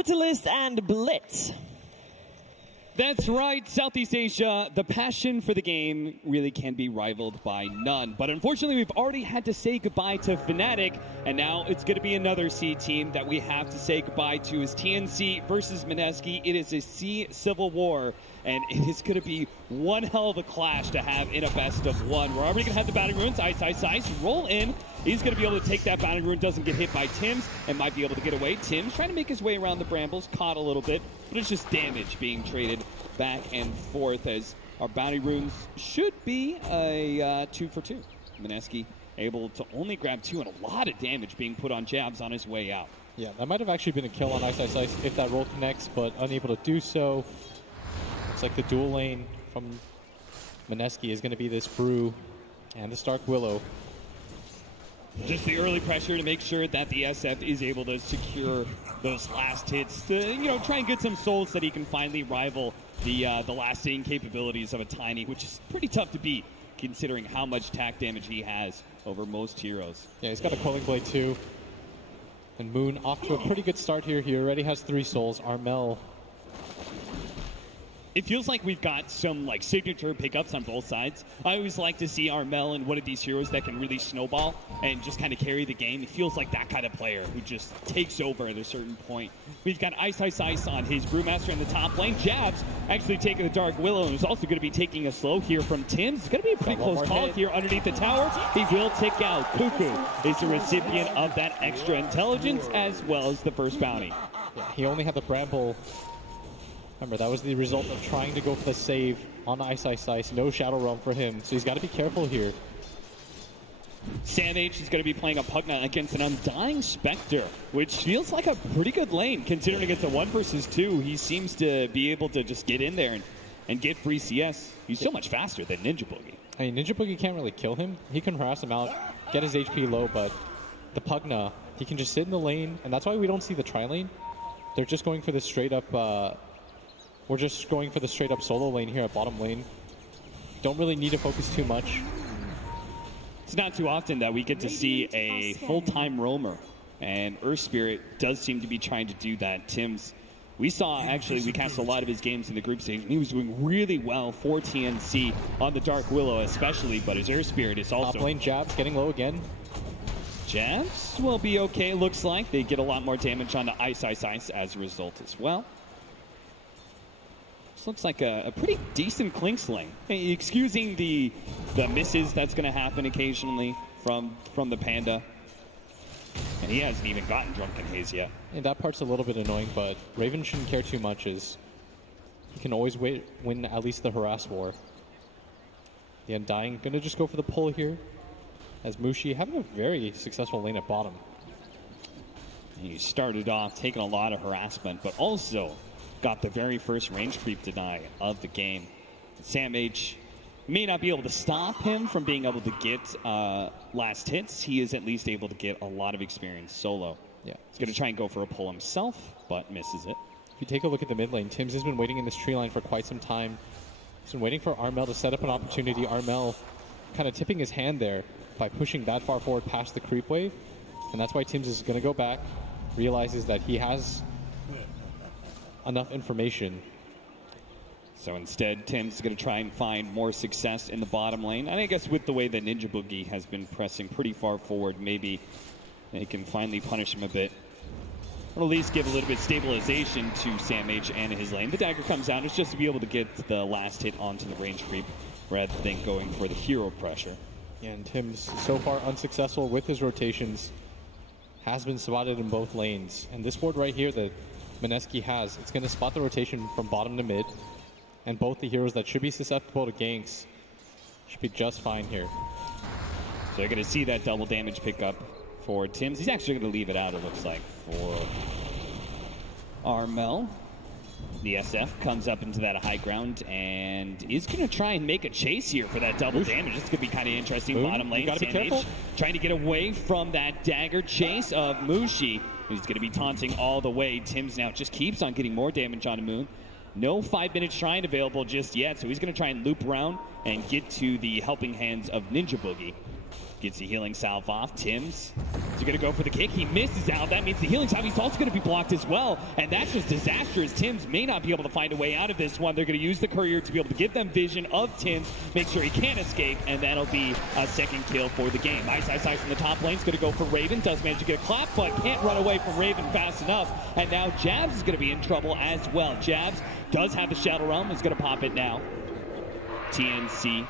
Capitalist and Blitz. That's right, Southeast Asia, the passion for the game really can be rivaled by none. But unfortunately, we've already had to say goodbye to Fnatic, and now it's going to be another C team that we have to say goodbye to is TNC versus Mineski. It is a C civil war, and it is going to be one hell of a clash to have in a best of one. We're already going to have the Bounding Runes, Ice, roll in. He's going to be able to take that Bounding Rune, doesn't get hit by Tims, and might be able to get away. Tims trying to make his way around the brambles, caught a little bit, but it's just damage being traded back and forth as our Bounty Runes should be a 2 for 2. Mineski able to only grab 2 and a lot of damage being put on jabs on his way out. Yeah, that might have actually been a kill on Ice if that roll connects, but unable to do so. It's like the dual lane from Mineski is going to be this Brew and this Dark Willow. Just the early pressure to make sure that the SF is able to secure those last hits to, try and get some souls that he can finally rival the lasting capabilities of a Tiny, which is pretty tough to beat considering how much attack damage he has over most heroes. Yeah, he's got a Quelling Blade too. And Moon off to a pretty good start here. He already has 3 souls. Armel. It feels like we've got some signature pickups on both sides. I always like to see Armel and one of these heroes that can really snowball and just kind of carry the game. It feels like that kind of player who just takes over at a certain point. We've got Ice on his Brewmaster in the top lane. Jabs actually taking the Dark Willow and is also going to be taking a slow here from Tims. It's going to be a pretty close call here underneath the tower. He will tick out. Cuckoo is the recipient of that extra intelligence as well as the first bounty. Yeah, he only had the Bramble. Remember, that was the result of trying to go for the save on Ice. No Shadow Realm for him, so he's got to be careful here. Sam H is going to be playing a Pugna against an Undying Spectre, which feels like a pretty good lane considering it's a 1 versus 2. He seems to be able to just get in there and get free CS. He's so much faster than Ninja Boogie. I mean, Ninja Boogie can't really kill him. He can harass him out, get his HP low, but the Pugna, he can just sit in the lane, and that's why we don't see the tri-lane. They're just going for the straight-up... We're just going for the straight-up solo lane here at bottom lane. Don't really need to focus too much. It's not too often that we get to see a full-time roamer, and Earth Spirit does seem to be trying to do that. Tims, we cast a lot of his games in the group stage, and he was doing really well for TNC on the Dark Willow especially, but his Earth Spirit is also... Top lane jabs getting low again. Jabs will be okay, looks like. They get a lot more damage onto Ice as a result as well. This looks like a pretty decent Clink Sling. Excusing the misses that's going to happen occasionally from the Panda. And he hasn't even gotten Drunken Haze yet. And that part's a little bit annoying, but Raven shouldn't care too much as he can always win at least the Harass War. The Undying going to just go for the pull here as Mushi having a very successful lane at bottom. He started off taking a lot of harassment, but also got the very first range creep deny of the game. Sam H may not be able to stop him from being able to get last hits. He is at least able to get a lot of experience solo. Yeah, he's going to try and go for a pull himself, but misses it. If you take a look at the mid lane, Tims has been waiting in this tree line for quite some time. He's been waiting for Armel to set up an opportunity. Armel kind of tipping his hand there by pushing that far forward past the creep wave. And that's why Tims is going to go back, realizes that he has enough information. So instead, Tim's going to try and find more success in the bottom lane. And I guess with the way that Ninja Boogie has been pressing pretty far forward, maybe they can finally punish him a bit. Or at least give a little bit of stabilization to Sam H and his lane. The dagger comes out. It's just to be able to get the last hit onto the range creep rather than going for the hero pressure. Yeah, and Tim's so far unsuccessful with his rotations. Has been spotted in both lanes. And this board right here that Mineski has, it's going to spot the rotation from bottom to mid, and both the heroes that should be susceptible to ganks should be just fine here. So you're going to see that double damage pickup for Tims. He's actually going to leave it out, it looks like, for Armel. The SF comes up into that high ground and is going to try and make a chase here for that double damage. It's going to be kind of interesting. Moon, bottom lane, gotta be careful. Trying to get away from that dagger chase of Mushi. He's going to be taunting all the way. Tims now just keeps on getting more damage on Moon. No 5-minute shrine available just yet, so he's going to try and loop around and get to the helping hands of Ninja Boogie. Gets the healing salve off. Tims He's going to go for the kick. He misses out. That means the healing time. He's also going to be blocked as well. And that's just disastrous. Tims may not be able to find a way out of this one. They're going to use the courier to be able to give them vision of Tims, make sure he can't escape, and that'll be a second kill for the game. Ice in the top lane is going to go for Raven. Does manage to get a clap, but can't run away from Raven fast enough. And now Jabs is going to be in trouble as well. Jabs does have the Shadow Realm. Is going to pop it now. TNC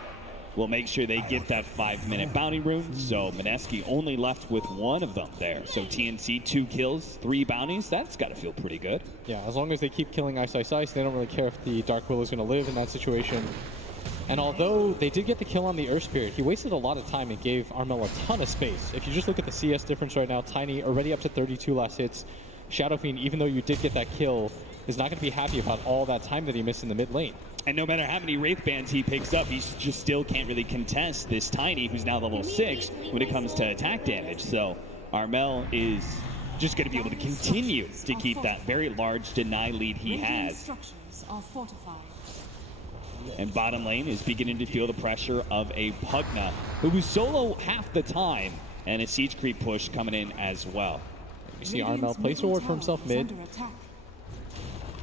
will make sure they get that 5-minute bounty rune. So Mineski only left with one of them there. So TNC, 2 kills, 3 bounties. That's got to feel pretty good. Yeah, as long as they keep killing Ice, they don't really care if the Dark Will is going to live in that situation. And although they did get the kill on the Earth Spirit, he wasted a lot of time and gave Armel a ton of space. If you just look at the CS difference right now, Tiny already up to 32 last hits. Shadow Fiend, even though you did get that kill, is not going to be happy about all that time that he missed in the mid lane. And no matter how many Wraith Bands he picks up, he just still can't really contest this Tiny, who's now level 6, when it comes to attack damage. So Armel is just going to be able to continue to keep that very large deny lead he has. And bottom lane is beginning to feel the pressure of a Pugna, who was solo half the time, and a siege creep push coming in as well. You see Armel place a ward for himself mid.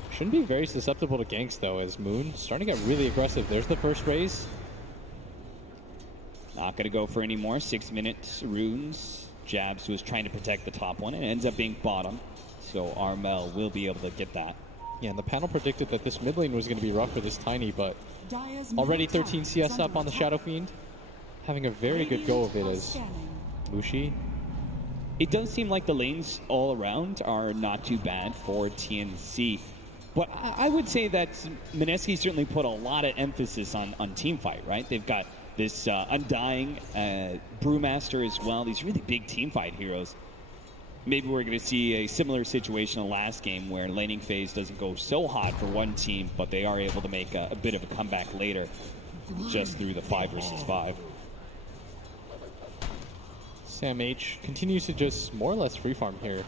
Shouldn't be very susceptible to ganks, though, as Moon starting to get really aggressive. There's the first raise. Not going to go for any more. 6 minutes runes. Jabs was trying to protect the top one, and it ends up being bottom. So Armel will be able to get that. Yeah, and the panel predicted that this mid lane was going to be rough for this Tiny, but already 13 CS up on the Shadow Fiend. Having a very good go of it as Mushi. It does seem like the lanes all around are not too bad for TNC. But I would say that Mineski certainly put a lot of emphasis on teamfight, right? They've got this Undying, Brewmaster as well, these really big teamfight heroes. Maybe we're going to see a similar situation in the last game where laning phase doesn't go so hot for one team, but they are able to make a bit of a comeback later just through the 5 versus 5. Sam H continues to just more or less free farm here.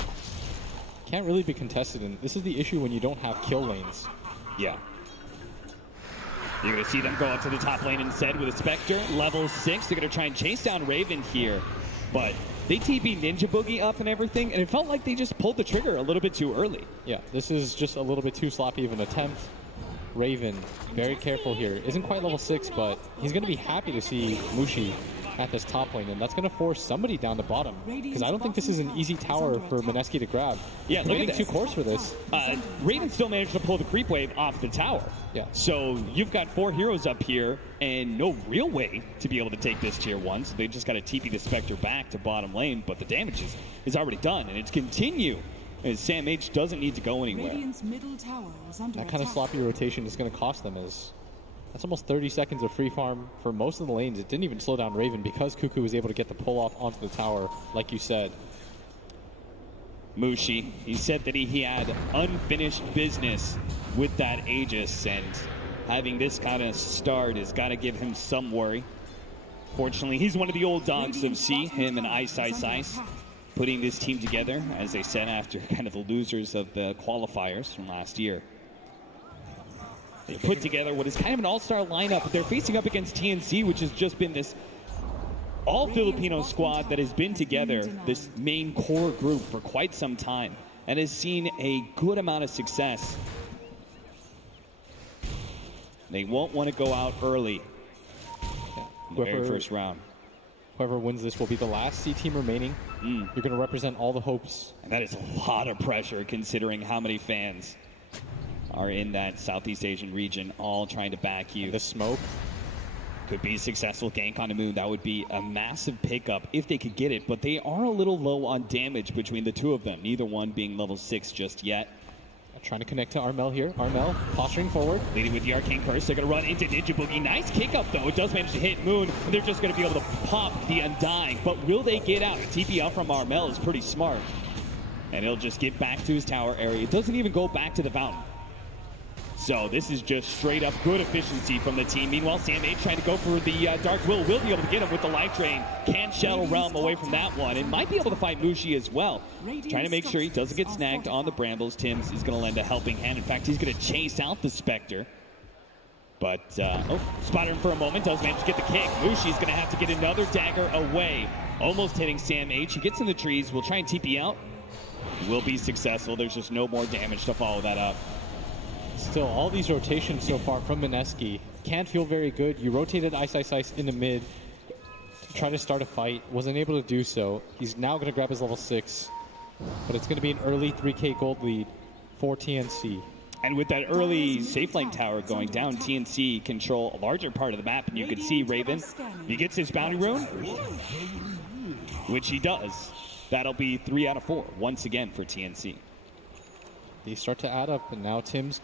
Can't really be contested, and this is the issue when you don't have kill lanes. Yeah. You're going to see them go up to the top lane instead with a Spectre, level 6. They're going to try and chase down Raven here, but they TP Ninja Boogie up and everything, and it felt like they just pulled the trigger a little bit too early. Yeah, this is just a little bit too sloppy of an attempt. Raven, very careful here. Isn't quite level 6, but he's going to be happy to see Mushi at this top lane, and that's going to force somebody down the bottom, because I don't think this is an easy tower for Mineski to grab. Yeah, look at 2 cores for this. Raven still managed to pull the creep wave off the tower. Yeah. So you've got 4 heroes up here and no real way to be able to take this tier 1, so they just got to TP the Spectre back to bottom lane, but the damage is already done, and it's continue as Sam H doesn't need to go anywhere. That kind of sloppy rotation is going to cost them, as that's almost 30 seconds of free farm for most of the lanes. It didn't even slow down Raven because Cuckoo was able to get the pull off onto the tower, like you said. Mushi, he said that he had unfinished business with that Aegis, and having this kind of start has got to give him some worry. Fortunately, he's one of the old dogs of C, him and Ice, putting this team together, as they said, after kind of the losers of the qualifiers from last year. They put together what is kind of an all-star lineup. They're facing up against TNC, which has just been this all-Filipino squad that has been together, this main core group, for quite some time, and has seen a good amount of success. They won't want to go out early in the very first round. Whoever wins this will be the last C team remaining. You're going to represent all the hopes. And that is a lot of pressure, considering how many fans are in that Southeast Asian region, all trying to back you. And the smoke. Could be a successful gank on the moon. That would be a massive pickup if they could get it, but they are a little low on damage between the two of them, neither one being level 6 just yet. Trying to connect to Armel here. Armel posturing forward. Leading with the Arcane Curse. They're going to run into Ninja Boogie. Nice kick up, though. It does manage to hit Moon, and they're just going to be able to pop the Undying. But will they get out? A TP out from Armel is pretty smart. And he'll just get back to his tower area. It doesn't even go back to the fountain. So this is just straight up good efficiency from the team. Meanwhile, Sam H trying to go for the Dark Will be able to get him with the Light Drain. Can't Shadow Realm away from that one, and might be able to fight Mushi as well. Trying to make sure he doesn't get snagged on the Brambles. Tims is going to lend a helping hand. In fact, he's going to chase out the Spectre. But, spotted him for a moment, does manage to get the kick. Mushi's going to have to get another dagger away. Almost hitting Sam H. He gets in the trees, will try and TP out. Will be successful. There's just no more damage to follow that up. Still, all these rotations so far from Mineski can't feel very good. You rotated Ice Ice Ice in the mid, trying to start a fight, wasn't able to do so. He's now going to grab his level 6, but it's going to be an early 3K gold lead for TNC. And with that early safe lane tower going down, TNC control a larger part of the map, and you can see Raven, he gets his bounty rune, which he does. That'll be 3 out of 4 once again for TNC. These start to add up, and now Tim's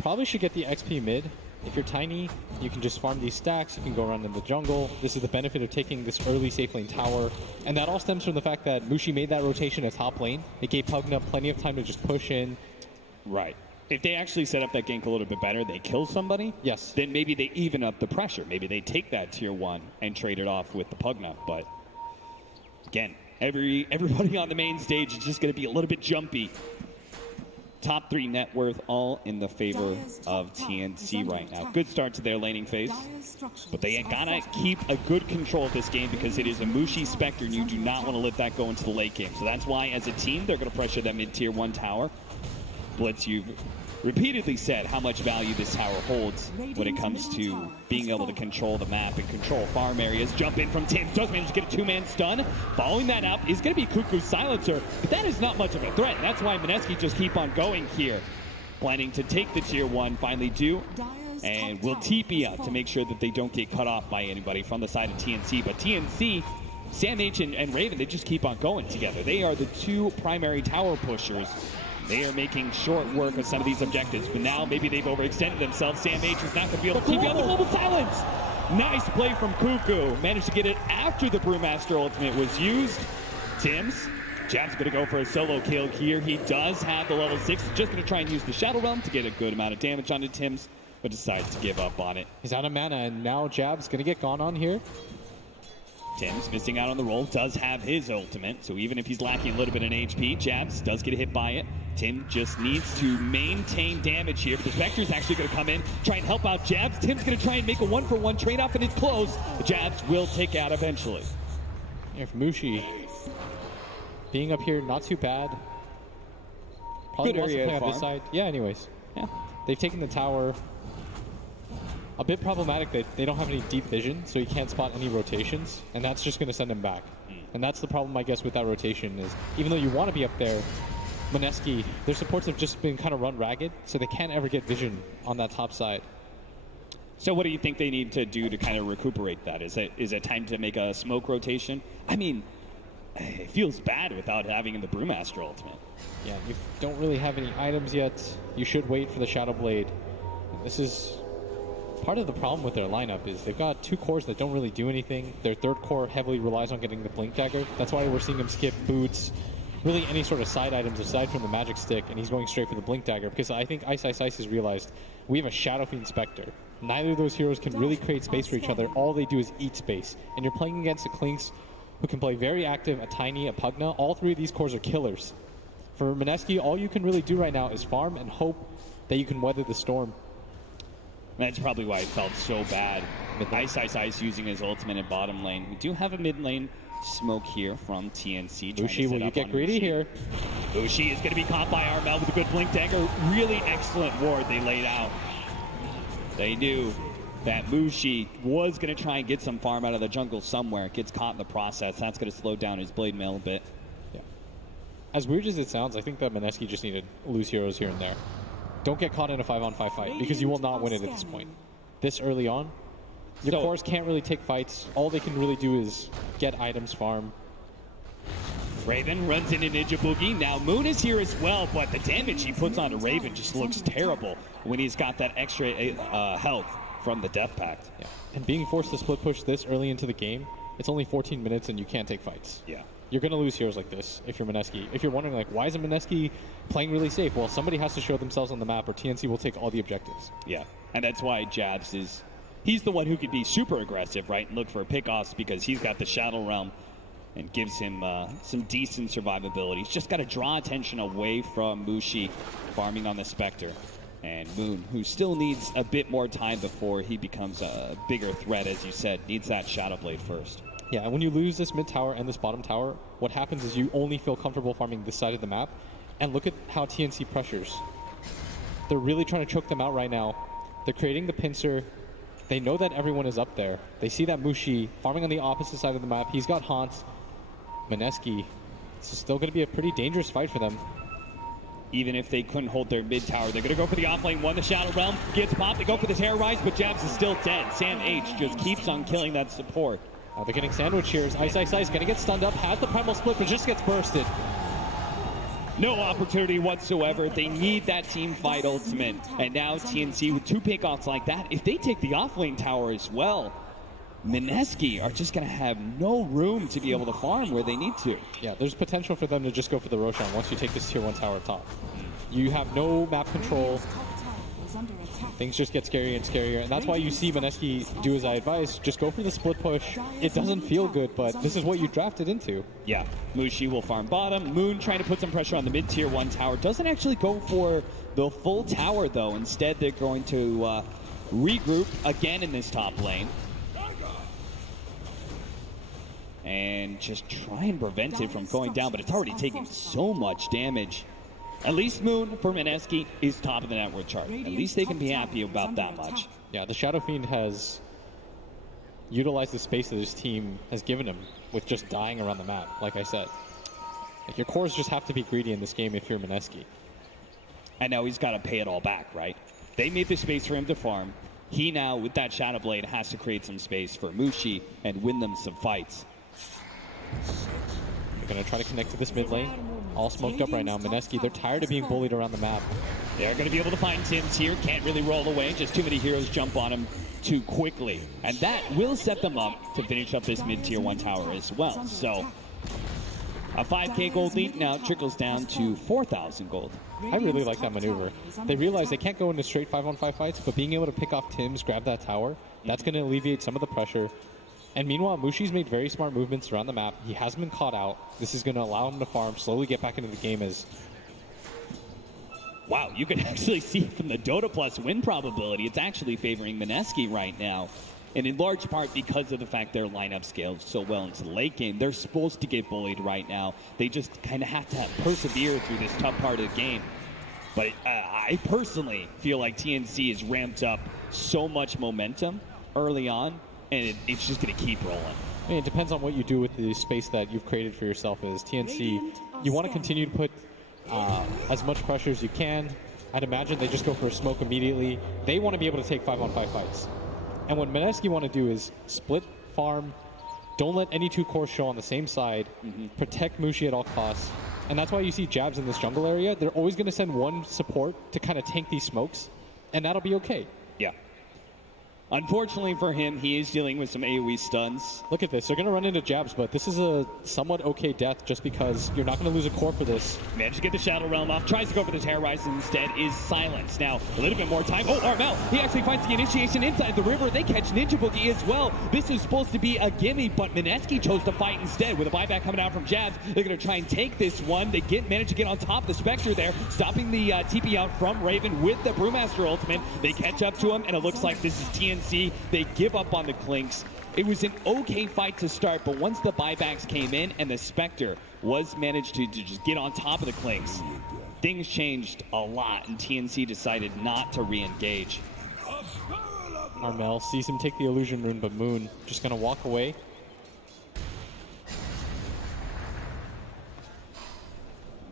probably should get the XP mid. If you're tiny, you can just farm these stacks. You can go around in the jungle. This is the benefit of taking this early safe lane tower. And that all stems from the fact that Mushi made that rotation at top lane. It gave Pugna plenty of time to just push in. Right. If they actually set up that gank a little bit better, they kill somebody, yes, then maybe they even up the pressure. Maybe they take that tier 1 and trade it off with the Pugna. But again, everybody on the main stage is just going to be a little bit jumpy. Top 3 net worth all in the favor of TNC right now. Good start to their laning phase, but they gotta keep a good control of this game because it is a Mushi Spectre and you do not want to let that go into the late game. So that's why as a team they're going to pressure that mid tier 1 tower. Blitz, you've repeatedly said how much value this tower holds when it comes to being able to control the map and control farm areas. Jump in from Tims, does manage to get a 2-man stun. Following that up is going to be Cuckoo's Silencer, but that is not much of a threat. That's why Mineski just keep on going here. Planning to take the tier 1, finally do, and will TP up to make sure that they don't get cut off by anybody from the side of TNC. But TNC, Sam H and Raven, they just keep on going together. They are the 2 primary tower pushers. They are making short work of some of these objectives, but now maybe they've overextended themselves. Sam H is not going to be able to keep out the global silence. Nice play from Cuckoo. Managed to get it after the Brewmaster ultimate was used. Tims, Jab's going to go for a solo kill here. He does have the level 6. He's just going to try and use the Shadow Realm to get a good amount of damage onto Tims, but decides to give up on it. He's out of mana, and now Jab's going to get gone on here. Tims missing out on the roll, does have his ultimate, so even if he's lacking a little bit in HP, Jabs does get hit by it. Tim just needs to maintain damage here, but the Spectre's actually going to come in, try and help out Jabs. Tim's going to try and make a 1-for-1 trade-off, and it's close. The Jabs will take out eventually. If Mushi being up here, not too bad. Probably Good wants to area play on this side. Yeah, anyways. Yeah. They've taken the tower. A bit problematic that they don't have any deep vision, so you can't spot any rotations, and that's just going to send them back. And that's the problem, I guess, with that rotation is even though you want to be up there, Mineski, their supports have just been kind of run ragged, so they can't ever get vision on that top side. So what do you think they need to do to kind of recuperate that? Is it time to make a smoke rotation? I mean, it feels bad without having the Brewmaster ultimate. Yeah, you don't really have any items yet. You should wait for the Shadow Blade. This is part of the problem with their lineup is they've got 2 cores that don't really do anything. Their 3rd core heavily relies on getting the Blink Dagger. That's why we're seeing him skip boots, really any sort of side items aside from the Magic Stick, and he's going straight for the Blink Dagger because I think Ice Ice Ice has realized we have a Shadow Fiend Spectre. Neither of those heroes can really create space for each other. All they do is eat space. And you're playing against a Clinks who can play very active, a Tiny, a Pugna. All 3 of these cores are killers. For Mineski, all you can really do right now is farm and hope that you can weather the storm. That's probably why it felt so bad with Ice Ice Ice using his ultimate in bottom lane. We do have a mid lane smoke here from TNC. Ushi, will you get greedy here? Ushi is going to be caught by Armel with a good Blink Dagger. Really excellent ward they laid out. They knew that Mushi was going to try and get some farm out of the jungle somewhere. Gets caught in the process. That's going to slow down his blade mail a bit. Yeah. As weird as it sounds, I think that Mineski just needed loose heroes here and there. Don't get caught in a 5-on-5 fight because you will not win it at this point. This early on, your cores can't really take fights. All they can really do is get items, farm. Raven runs into Ninja Boogie. Now Moon is here as well, but the damage he puts onto Raven just looks terrible when he's got that extra health from the Death Pact. Yeah. And being forced to split push this early into the game, it's only 14 minutes and you can't take fights. Yeah. You're going to lose heroes like this if you're Mineski. If you're wondering, like, why isn't Mineski playing really safe? Well, somebody has to show themselves on the map or TNC will take all the objectives. Yeah, and that's why Jabs is... He's the one who could be super aggressive, right, and look for pick-offs because he's got the Shadow Realm and gives him some decent survivability. He's just got to draw attention away from Mushi farming on the Spectre. And Moon, who still needs a bit more time before he becomes a bigger threat, as you said, needs that Shadow Blade first. Yeah, and when you lose this mid tower and this bottom tower, what happens is you only feel comfortable farming this side of the map. And look at how TNC pressures. They're really trying to choke them out right now. They're creating the pincer. They know that everyone is up there. They see that Mushi farming on the opposite side of the map. He's got Haunts. Mineski. This is still going to be a pretty dangerous fight for them. Even if they couldn't hold their mid tower, they're going to go for the offlane one. The Shadow Realm gets popped. They go for the Terrorize, but Jabs is still dead. Sam H just keeps on killing that support. They're getting sandwich here. Ice going to get stunned up. Has the Primal Split, but just gets bursted. No opportunity whatsoever. They need that team fight ultimate. And now TNC with 2 pickoffs like that, if they take the offlane tower as well, Mineski are just going to have no room to be able to farm where they need to. Yeah, there's potential for them to just go for the Roshan once you take this tier 1 tower top. You have no map control. Things just get scarier and scarier, and that's why you see Mineski do as I advise, just go for the split push. It doesn't feel good, but this is what you drafted into. Yeah, Mushi will farm bottom. Moon trying to put some pressure on the mid-tier 1 tower. Doesn't actually go for the full tower, though. Instead, they're going to regroup again in this top lane. And just try and prevent it from going down, but it's already taking so much damage. At least Moon for Mineski is top of the net worth chart. At least they can be happy about that much. Yeah, the Shadow Fiend has utilized the space that his team has given him with just dying around the map, like I said. Like, your cores just have to be greedy in this game if you're Mineski. And now he's got to pay it all back, right? They made the space for him to farm. He now, with that Shadow Blade, has to create some space for Mushi and win them some fights. They're going to try to connect to this mid lane. All smoked up right now. Mineski, they're tired of being bullied around the map. They're going to be able to find Tims here. Can't really roll away. Just too many heroes jump on him too quickly. And that will set them up to finish up this mid-tier 1 tower as well. So a 5k gold lead now trickles down to 4,000 gold. I really like that maneuver. They realize they can't go into straight 5-on-5 fights, but being able to pick off Tims, grab that tower, that's going to alleviate some of the pressure. And meanwhile, Mushi's made very smart movements around the map. He hasn't been caught out. This is going to allow him to farm, slowly get back into the game as... Wow, you can actually see from the Dota Plus win probability, it's actually favoring Mineski right now. And in large part because of the fact their lineup scaled so well into the late game. They're supposed to get bullied right now. They just kind of have to persevere through this tough part of the game. But I personally feel like TNC has ramped up so much momentum early on. And it's just going to keep rolling. I mean, it depends on what you do with the space that you've created for yourself as TNC. You want to continue to put as much pressure as you can. I'd imagine they just go for a smoke immediately. They want to be able to take 5-on-5 fights. And what Mineski want to do is split farm, don't let any 2 cores show on the same side, protect Mushi at all costs. And that's why you see Jabs in this jungle area. They're always going to send one support to kind of tank these smokes, and that'll be okay. Yeah. Unfortunately for him, he is dealing with some AoE stuns. Look at this. They're going to run into Jabs, but this is a somewhat okay death just because you're not going to lose a core for this. Managed to get the Shadow Realm off. Tries to go for the Terrorize instead. Is silenced. Now, a little bit more time. Oh, Armel. He actually finds the initiation inside the river. They catch Ninja Boogie as well. This is supposed to be a gimme, but Mineski chose to fight instead. With a buyback coming out from Jabs, they're going to try and take this one. They manage to get on top of the Spectre there, stopping the TP out from Raven with the Brewmaster ultimate. They catch up to him, and it looks like this is TNC. They give up on the Clinks. It was an okay fight to start, but once the buybacks came in and the Spectre was managed to just get on top of the Clinks, things changed a lot, and TNC decided not to re-engage. Armel sees him take the Illusion Rune, but Moon just going to walk away.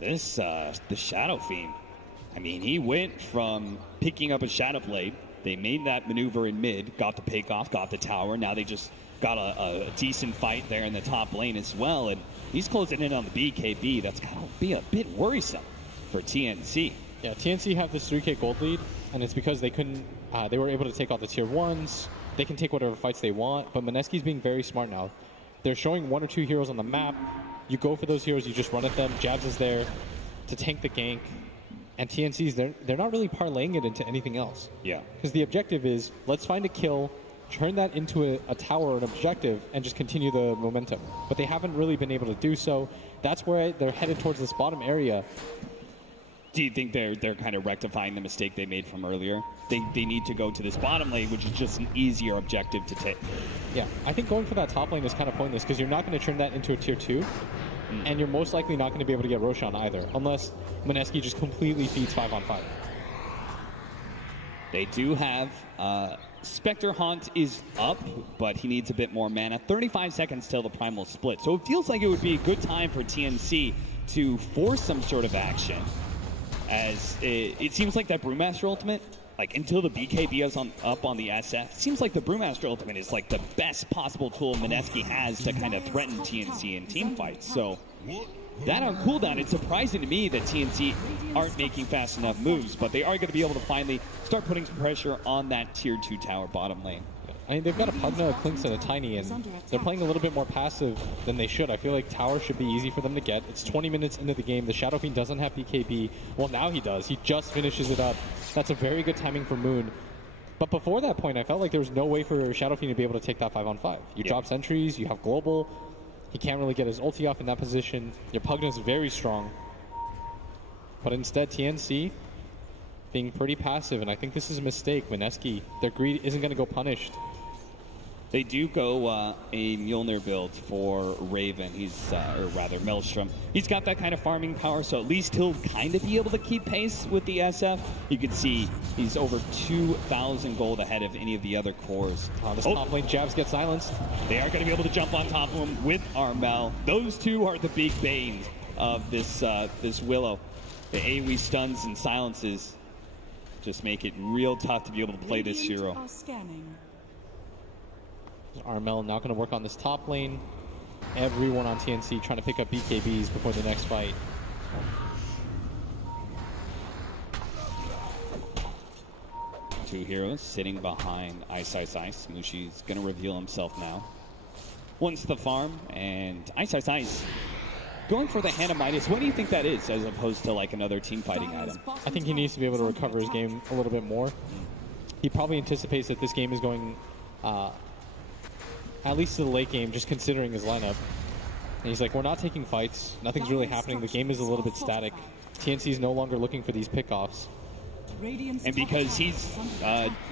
This, the Shadow Fiend, I mean, he went from picking up a Shadow Blade. They made that maneuver in mid, got the pick off, got the tower. Now they just got a decent fight there in the top lane as well. And he's closing in on the BKB. That's got to be a bit worrisome for TNC. Yeah, TNC have this 3k gold lead, and it's because they couldn't, they were able to take out the tier 1s. They can take whatever fights they want, but Mineski's being very smart now. They're showing 1 or 2 heroes on the map. You go for those heroes, you just run at them. Jabs is there to tank the gank. And TNC's, they're not really parlaying it into anything else. Yeah. Because the objective is, let's find a kill, turn that into a tower or an objective, and just continue the momentum. But they haven't really been able to do so. That's where they're headed towards this bottom area. Do you think they're kind of rectifying the mistake they made from earlier? They need to go to this bottom lane, which is just an easier objective to take. Yeah, I think going for that top lane is kind of pointless because you're not going to turn that into a tier 2, and you're most likely not going to be able to get Roshan either, unless Mineski just completely feeds 5-on-5. They do have Spectre Haunt is up, but he needs a bit more mana. 35 seconds till the Primal split. So it feels like it would be a good time for TNC to force some sort of action. As it seems like that Brewmaster ultimate, like until the BKB is up on the SF, it seems like the Brewmaster ultimate is like the best possible tool Mineski has to kind of threaten TNC in team fights. So that on cooldown, it's surprising to me that TNC aren't making fast enough moves, but they are going to be able to finally start putting some pressure on that tier 2 tower bottom lane. I mean, they've got a Pugna, a Klinks, and a Tiny, and they're playing a little bit more passive than they should. I feel like tower should be easy for them to get. It's 20 minutes into the game. The Shadow Fiend doesn't have BKB. Well, now he does. He just finishes it up. That's a very good timing for Moon. But before that point, I felt like there was no way for Shadow Fiend to be able to take that 5-on-5. You drop sentries, you have global. He can't really get his ulti off in that position. Your Pugna is very strong. But instead, TNC being pretty passive, and I think this is a mistake. Mineski, their greed isn't going to go punished. They do go a Mjolnir build for Raven. He's, or rather Maelstrom. He's got that kind of farming power, so at least he'll kind of be able to keep pace with the SF. You can see he's over 2,000 gold ahead of any of the other cores. This top lane jabs get silenced. They are going to be able to jump on top of him with Armel. Those two are the big banes of this this Willow. The AoE stuns and silences just make it real tough to be able to play this hero. Armel not going to work on this top lane. Everyone on TNC trying to pick up BKBs before the next fight. Two heroes sitting behind Ice Ice Ice. Mushi's going to reveal himself now. Wants the farm, and Ice Ice Ice going for the Hand of Midas. What do you think that is, as opposed to like another team fighting item? I think he needs to be able to recover his game a little bit more. He probably anticipates that this game is going at least to the late game, just considering his lineup. And he's like, we're not taking fights. Nothing's really happening. The game is a little bit static. TNC is no longer looking for these pickoffs. And because he's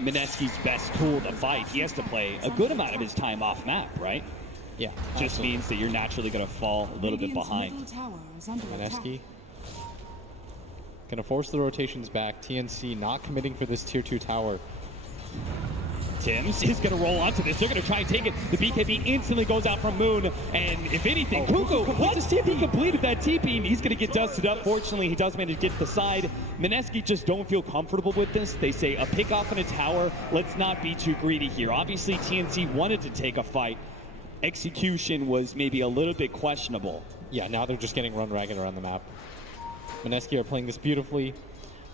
Mineski's best tool to fight, he has to play a good amount of his time off map, right? Yeah. Just means that you're naturally going to fall a little bit behind. Mineski going to force the rotations back. TNC not committing for this tier 2 tower. Tim's is going to roll onto this. They're going to try and take it. The BKB instantly goes out from Moon. And if anything, Kuku wants to see if he completed that TP, and he's going to get dusted up. Fortunately, he does manage to get to the side. Mineski just don't feel comfortable with this. They say a pick off in a tower. Let's not be too greedy here. Obviously, TNC wanted to take a fight. Execution was maybe a little bit questionable. Yeah, now they're just getting run ragged around the map. Mineski are playing this beautifully.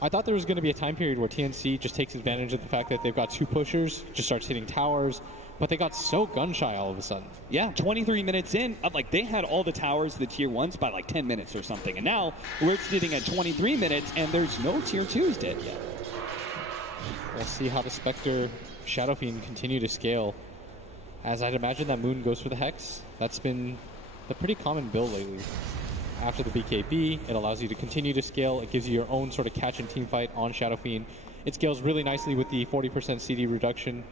I thought there was going to be a time period where TNC just takes advantage of the fact that they've got two pushers, just starts hitting towers, but they got so gun-shy all of a sudden. Yeah, 23 minutes in, like they had all the towers, the tier 1s, by like 10 minutes or something, and now we're sitting at 23 minutes, and there's no tier 2s dead yet. Let's see how the Spectre Shadow Fiend continue to scale. As I'd imagine that Moon goes for the Hex. That's been a pretty common build lately. After the BKB, it allows you to continue to scale. It gives you your own sort of catch and team fight on Shadow Fiend. It scales really nicely with the 40% CD reduction.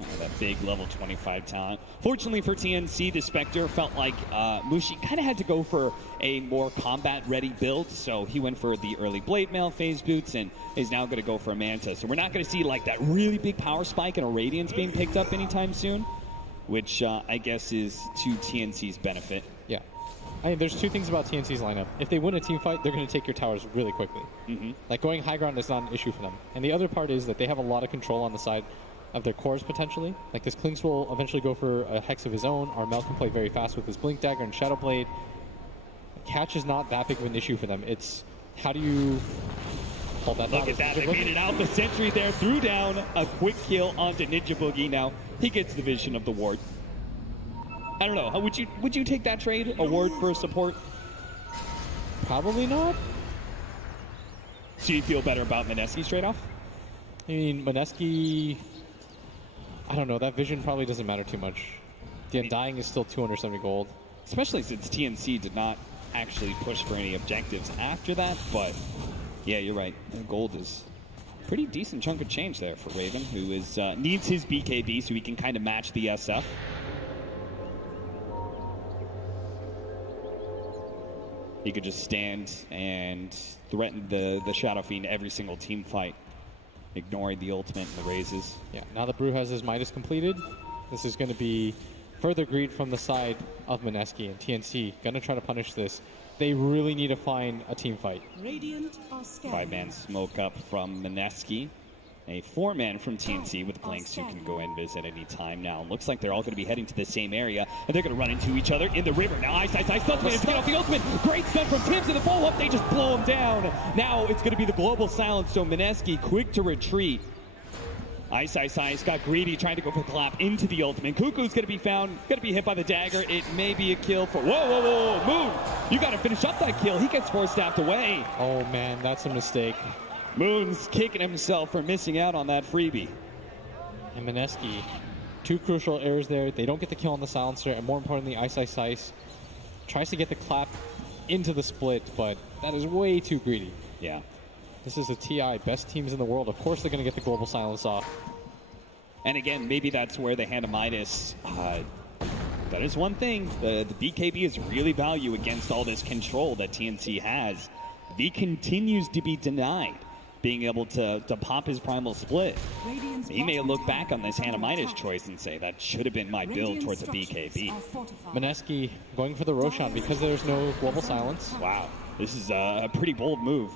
Oh, that big level 25 talent. Fortunately for TNC, the Spectre felt like Mushi kind of had to go for a more combat-ready build, so he went for the early Blade Mail phase boots and is now going to go for a Manta. So we're not going to see like that really big power spike and a Radiance being picked up anytime soon, which I guess is to TNC's benefit. Yeah. I mean, there's two things about TNC's lineup. If they win a team fight, they're going to take your towers really quickly. Like, going high ground is not an issue for them. And the other part is that they have a lot of control on the side of their cores, potentially. Like, this Klinks will eventually go for a Hex of his own. Armel can play very fast with his Blink Dagger and Shadow Blade. Catch is not that big of an issue for them. It's, how do you hold that? Look at that, they made it out. The sentry there threw down a quick kill onto Ninja Boogie. Now, he gets the vision of the ward. I don't know. Would you take that trade? A ward for a support? Probably not. So you feel better about Mineski's trade-off? I mean, Mineski, I don't know. That vision probably doesn't matter too much. The Undying is still 270 gold. Especially since TNC did not actually push for any objectives after that, but Yeah, you're right. Gold is a pretty decent chunk of change there for Raven, who is needs his BKB so he can kind of match the SF. He could just stand and threaten the Shadow Fiend every single team fight, ignoring the ultimate and the raises. Yeah, now that Brew has his Midas completed, this is going to be further greed from the side of Mineski and TNC. Going to try to punish this. They really need to find a team fight. Five-man smoke up from Mineski. A four-man from TNC with Blinks who can go and visit any time now. Looks like they're all going to be heading to the same area, and they're going to run into each other in the river. Now Ice stuns managed to get off the ultimate. Great stun from Tims in the follow-up. They just blow him down. Now it's going to be the global silence, so Mineski quick to retreat. Ice got greedy, trying to go for the clap into the ultimate. Cuckoo's going to be found, going to be hit by the dagger. It may be a kill for... Whoa, Moon! You got to finish up that kill. He gets force-staffed away. Oh, man, that's a mistake. Moon's kicking himself for missing out on that freebie. And Mineski, two crucial errors there. They don't get the kill on the silencer, and more importantly, Ice tries to get the clap into the split, but that is way too greedy. Yeah. This is a TI, best teams in the world. Of course they're going to get the global silence off. And again, maybe that's where the hand of Midas, that is one thing. The BKB is really value against all this control that TNC has. V continues to be denied being able to pop his primal split. He may look back on this hand of Midas choice and say that should have been my build towards a BKB. Mineski going for the Roshan because there's no global silence. Wow, this is a pretty bold move.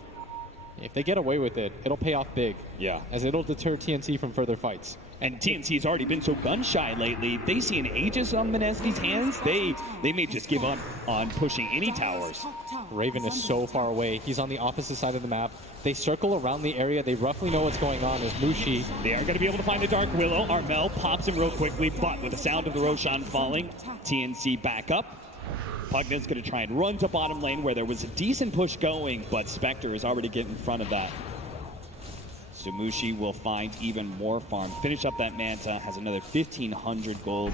If they get away with it, it'll pay off big. Yeah. As it'll deter TNC from further fights. And TNC's already been so gun-shy lately. They see an Aegis on Mineski's hands. They may just give up on pushing any towers. Raven is so far away. He's on the opposite side of the map. They circle around the area. They roughly know what's going on as Mushi. They are going to be able to find the Dark Willow. Armel pops him real quickly, but with the sound of the Roshan falling, TNC back up. Pugna's going to try and run to bottom lane where there was a decent push going, but Spectre is already getting in front of that. So Mushi will find even more farm. Finish up that Manta, has another 1,500 gold.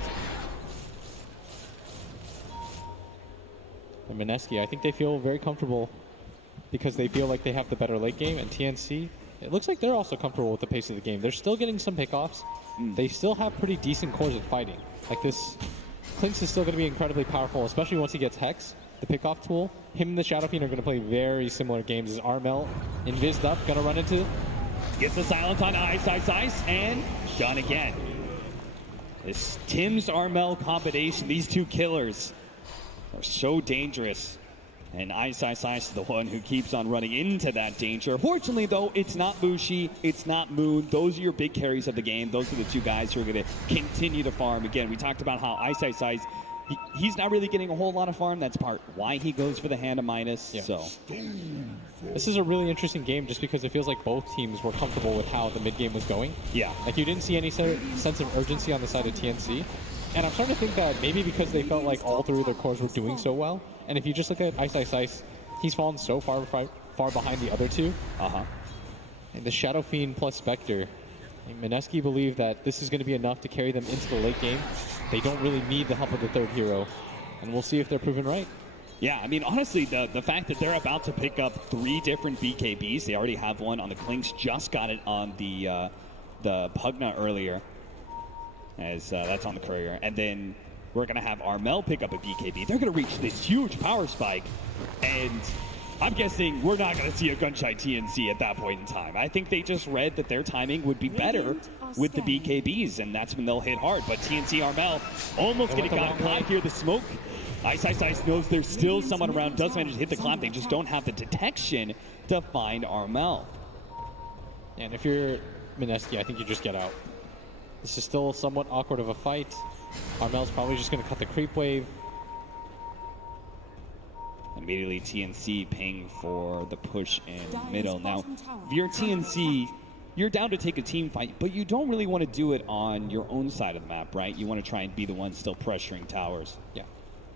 And Mineski, I think they feel very comfortable because they feel like they have the better late game, and TNC, it looks like they're also comfortable with the pace of the game. They're still getting some pickoffs. They still have pretty decent cores at fighting. Like this, Clintz is still going to be incredibly powerful, especially once he gets Hex, the pickoff tool. Him and the Shadow Fiend are going to play very similar games as Armel, invised up, going to run into. Gets the silence on Ice, and done again. This Tim's Armel combination, these two killers are so dangerous. And Ice is the one who keeps on running into that danger. Fortunately, though, it's not Mushi, it's not Moon. Those are your big carries of the game. Those are the two guys who are going to continue to farm. Again, we talked about how Ice, he's not really getting a whole lot of farm. That's part why he goes for the hand of Midas. Yeah. So this is a really interesting game just because it feels like both teams were comfortable with how the mid game was going. Yeah. Like you didn't see any sense of urgency on the side of TNC. And I'm starting to think that maybe because they felt like all three of their cores were doing so well. And if you just look at Ice, he's fallen so far behind the other two. And the Shadow Fiend plus Spectre. Mineski believe that this is going to be enough to carry them into the late game. They don't really need the help of the third hero. And we'll see if they're proven right. Yeah, I mean, honestly, the fact that they're about to pick up 3 different BKBs, they already have one on the Clinks, just got it on the Pugna earlier, as that's on the Courier. And then we're going to have Armel pick up a BKB. They're going to reach this huge power spike, and I'm guessing we're not going to see a gunshot TNC at that point in time. I think they just read that their timing would be better with the BKBs, and that's when they'll hit hard. But TNC Armel almost getting got caught here. The smoke. Ice knows there's still someone around, does manage to hit the clap. They just don't have the detection to find Armel. And if you're Mineski, I think you just get out. This is still somewhat awkward of a fight. Armel's probably just going to cut the creep wave. Immediately TNC paying for the push in middle. Now, if you're TNC, you're down to take a team fight, but you don't really want to do it on your own side of the map, right? You want to try and be the one still pressuring towers. Yeah.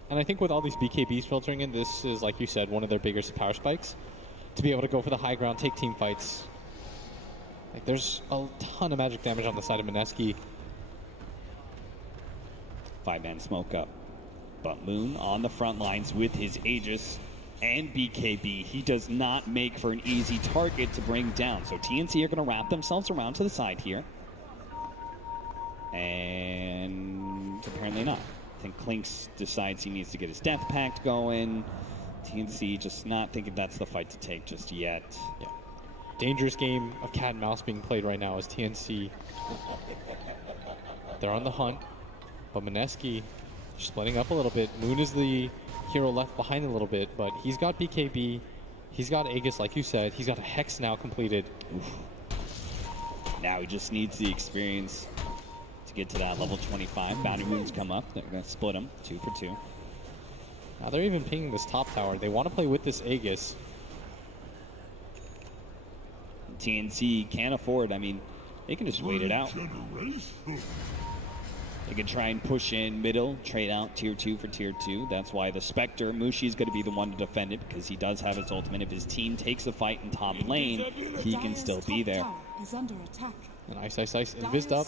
And I think with all these BKBs filtering in, this is, like you said, one of their biggest power spikes. To be able to go for the high ground, take team fights. Like, there's a ton of magic damage on the side of Mineski. 5-man smoke up. But Moon on the front lines with his Aegis. and BKB. He does not make for an easy target to bring down. So TNC are going to wrap themselves around to the side here. And apparently not. I think Clinks decides he needs to get his Death Pact going. TNC just not thinking that's the fight to take just yet. Yeah. Dangerous game of cat and mouse being played right now as TNC. They're on the hunt, but Mineski splitting up a little bit. Moon is the hero left behind a little bit, but he's got BKB. He's got Aegis, like you said. He's got a Hex now completed. Oof. Now he just needs the experience to get to that level 25. Bounty Moons come up. They're going to split them 2 for 2. Now they're even pinging this top tower. They want to play with this Aegis. TNC can't afford. I mean, they can just wait it out. They can try and push in middle, trade out tier 2 for tier 2. That's why the Spectre, Mushi's going to be the one to defend it because he does have his ultimate. If his team takes a fight in top lane, he can still be there. And Ice invised up.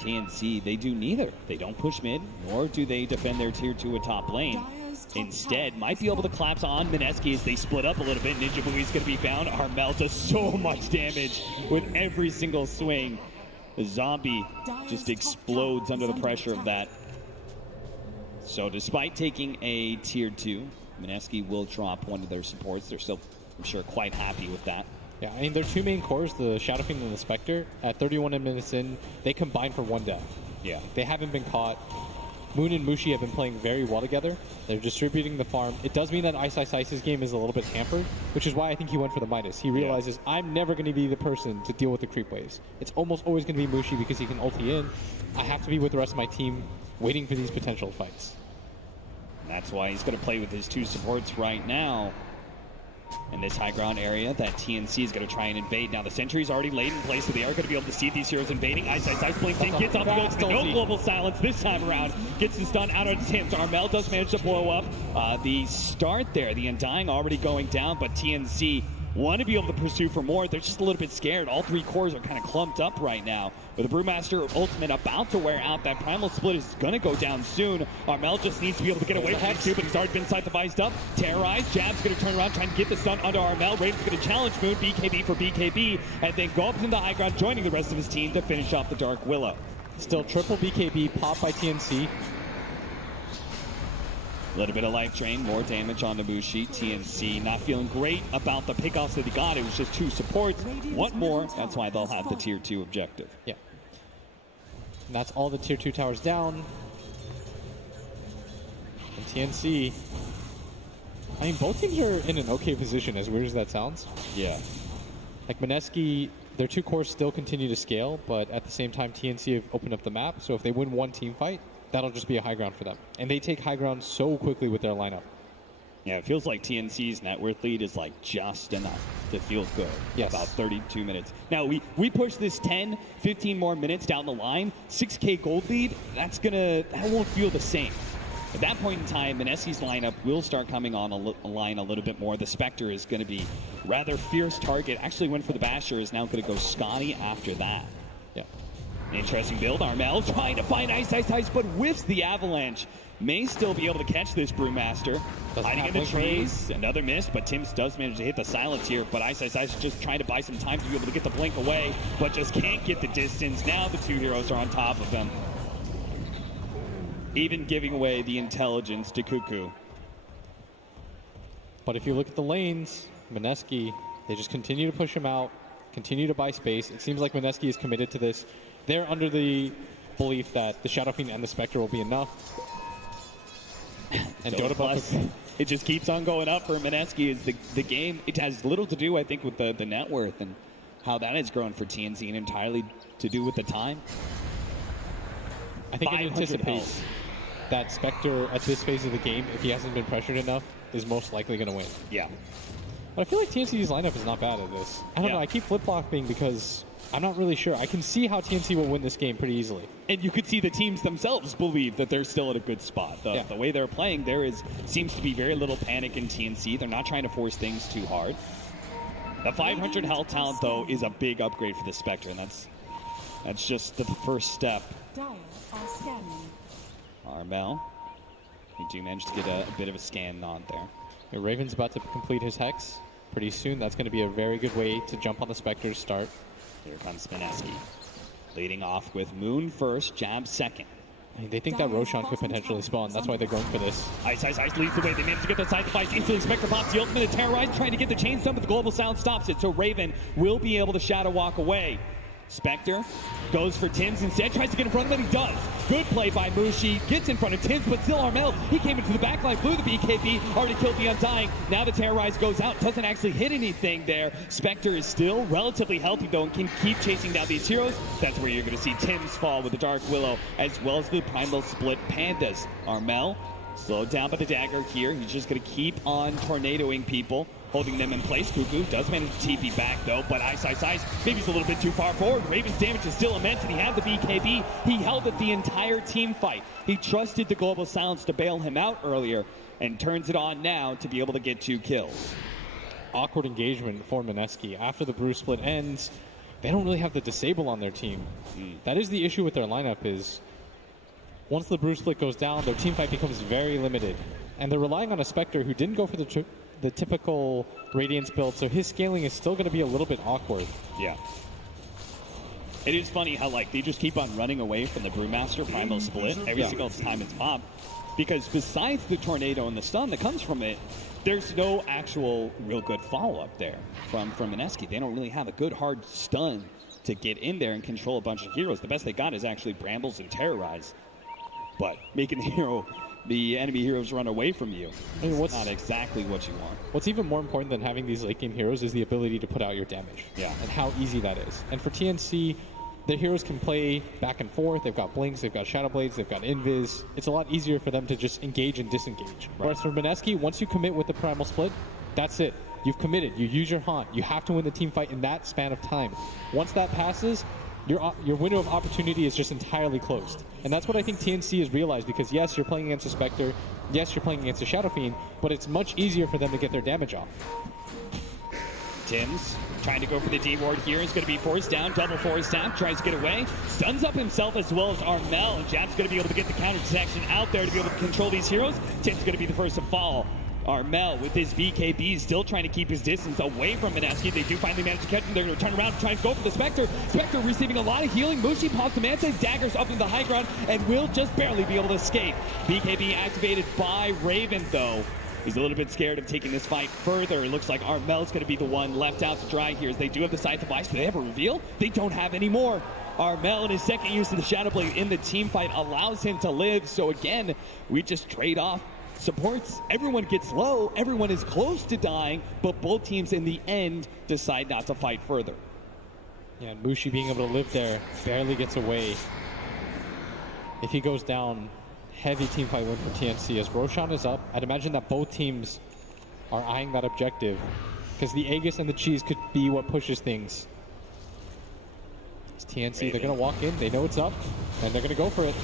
TNC, they do neither. They don't push mid, nor do they defend their tier 2 at top lane. Instead, might be able to collapse on Mineski as they split up a little bit. Ninja Bui's going to be found. Armel does so much damage with every single swing. The zombie just explodes under the pressure of that. So despite taking a tier 2, Mineski will drop one of their supports. They're still, I'm sure, quite happy with that. Yeah, I mean, their two main cores, the Shadow Fiend and the Spectre, at 31 minutes in, they combine for 1 death. Yeah. They haven't been caught. Moon and Mushi have been playing very well together. They're distributing the farm. It does mean that Ice's game is a little bit hampered, which is why I think he went for the Midas. He realizes, I'm never going to be the person to deal with the creep waves. It's almost always going to be Mushi because he can ulti in. I have to be with the rest of my team waiting for these potential fights. And that's why he's going to play with his 2 supports right now. In this high ground area that TNC is going to try and invade. Now the sentry's already laid in place, so they are going to be able to see these heroes invading. Ice blinks in, gets off the gold, no global silence this time around. Gets the stun out of his hands. Armel does manage to blow up. The start there, the Undying already going down, but TNC want to be able to pursue for more. They're just a little bit scared. All 3 cores are kind of clumped up right now. With the Brewmaster ultimate about to wear out, that Primal Split is going to go down soon. Armel just needs to be able to get away from Hex 2, but he's already been incentivized up. Terrorized, Jab's going to turn around, trying to get the stun onto Armel. Raven's going to challenge Moon, BKB for BKB, and then go up into the high ground, joining the rest of his team to finish off the Dark Willow. Still triple BKB popped by TNC. A little bit of life drain, more damage on the Mushi. TNC not feeling great about the pickoffs that he got. It was just 2 supports. Want more, that's why they'll have the tier 2 objective. Yeah. And that's all the tier 2 towers down. And TNC, I mean, both teams are in an okay position, as weird as that sounds. Yeah. Like Mineski, their 2 cores still continue to scale, but at the same time, TNC have opened up the map. So if they win 1 team fight, that'll just be a high ground for them. And they take high ground so quickly with their lineup. Yeah, it feels like TNC's net worth lead is like just enough to feel good. Yes. About 32 minutes. Now, we push this 10, 15 more minutes down the line, 6K gold lead, that won't feel the same. At that point in time, Mineski's lineup will start coming on a line a little bit more. The Spectre is going to be rather fierce target. Actually went for the Basher, is now going to go Scotty after that. Yeah. An interesting build. Armel trying to find Ice, but whiffs the Avalanche. May still be able to catch this Brewmaster. Hiding in the trees. Another miss, but Tim's does manage to hit the silence here. But Ice is just trying to buy some time to be able to get the blink away, but just can't get the distance. Now the 2 heroes are on top of them. Even giving away the intelligence to Cuckoo. But if you look at the lanes, Mineski, they just continue to push him out, continue to buy space. It seems like Mineski is committed to this. They're under the belief that the Shadow Fiend and the Spectre will be enough. And so Dota plus, it just keeps on going up for Mineski. Is the game, it has little to do, I think, with the net worth and how that has grown for TNC, and entirely to do with the time. I think it anticipates that Spectre at this phase of the game, if he hasn't been pressured enough, is most likely going to win. Yeah. But I feel like TNC's lineup is not bad at this. I don't know, I keep flip-flopping because I'm not really sure. I can see how TNC will win this game pretty easily. And you could see the teams themselves believe that they're still at a good spot. The way they're playing, seems to be very little panic in TNC. They're not trying to force things too hard. The 500 health talent, though, is a big upgrade for the Spectre, and that's just the first step. Armel We do manage to get a bit of a scan on there. Yeah, Raven's about to complete his Hex pretty soon. That's going to be a very good way to jump on the Spectre's start. Here comes Mineski. Leading off with Moon first, Jab second. I mean, they think that Roshan could potentially spawn. That's why they're going for this. Ice leads the way. They manage to get the side device. Instantly, Spectre pops the ultimate. Terrorize, trying to get the chain stun, but the Global Sound stops it. So Raven will be able to Shadow Walk away. Spectre goes for Tims instead, tries to get in front of him, but he does. Good play by Mushi, gets in front of Tims, but still Armel, he came into the backline, flew the BKB, already killed the Undying. Now the Terrorize goes out, doesn't actually hit anything there. Spectre is still relatively healthy though and can keep chasing down these heroes. That's where you're going to see Tims fall with the Dark Willow, as well as the Primal Split Pandas. Armel slowed down by the dagger here. He's just going to keep on tornadoing people, holding them in place. Cuckoo does manage to TP back though, but Ice, maybe he's a little bit too far forward. Raven's damage is still immense, and he had the BKB. He held it the entire team fight. He trusted the Global Silence to bail him out earlier, and turns it on now to be able to get 2 kills. Awkward engagement for Mineski. After the Bruce split ends, they don't really have the disable on their team. That is the issue with their lineup is, once the Bruce split goes down, their team fight becomes very limited. And they're relying on a Spectre who didn't go for the typical Radiance build, so his scaling is still going to be a little bit awkward. Yeah. It is funny how they just keep on running away from the Brewmaster Primal Split every single time it's popped. Because besides the tornado and the stun that comes from it, there's no actual real good follow-up there from Mineski. They don't really have a good hard stun to get in there and control a bunch of heroes. The best they got is actually Brambles and Terrorize. But making the enemy heroes run away from you, it's not exactly what you want. What's even more important than having these late game heroes is the ability to put out your damage. Yeah. And how easy that is. And for TNC, their heroes can play back and forth. They've got Blinks, they've got Shadow Blades, they've got Invis. It's a lot easier for them to just engage and disengage. Right. Whereas for Mineski, once you commit with the Primal Split, that's it. You've committed. You use your haunt. You have to win the team fight in that span of time. Once that passes, your window of opportunity is just entirely closed. And that's what I think TNC has realized, because yes, you're playing against a Spectre, yes, you're playing against a Shadow Fiend, but it's much easier for them to get their damage off. Tims trying to go for the D-ward here. Is going to be forced down, double force down, tries to get away, stuns up himself as well as Armel, and Jab's going to be able to get the counter detection out there to be able to control these heroes. Tims going to be the first to fall. Armel with his BKB still trying to keep his distance away from Mineski. They do finally manage to catch him. They're going to turn around and try and go for the Spectre. Spectre receiving a lot of healing. Mushi pops the Manta, daggers up in the high ground, and will just barely be able to escape. BKB activated by Raven though. He's a little bit scared of taking this fight further. It looks like Armel's going to be the one left out to dry here, as they do have the side device. Do they have a reveal? They don't have any more. Armel, in his second use of the Shadow Blade in the team fight, allows him to live. So again, we just trade off supports. Everyone gets low. Everyone is close to dying, but both teams in the end decide not to fight further. Yeah, and Mushi being able to live there barely gets away. If he goes down, heavy team fight win for TNC. As Roshan is up, I'd imagine that both teams are eyeing that objective, because the Aegis and the Cheese could be what pushes things. It's TNC, they're going to walk in, they know it's up, and they're going to go for it.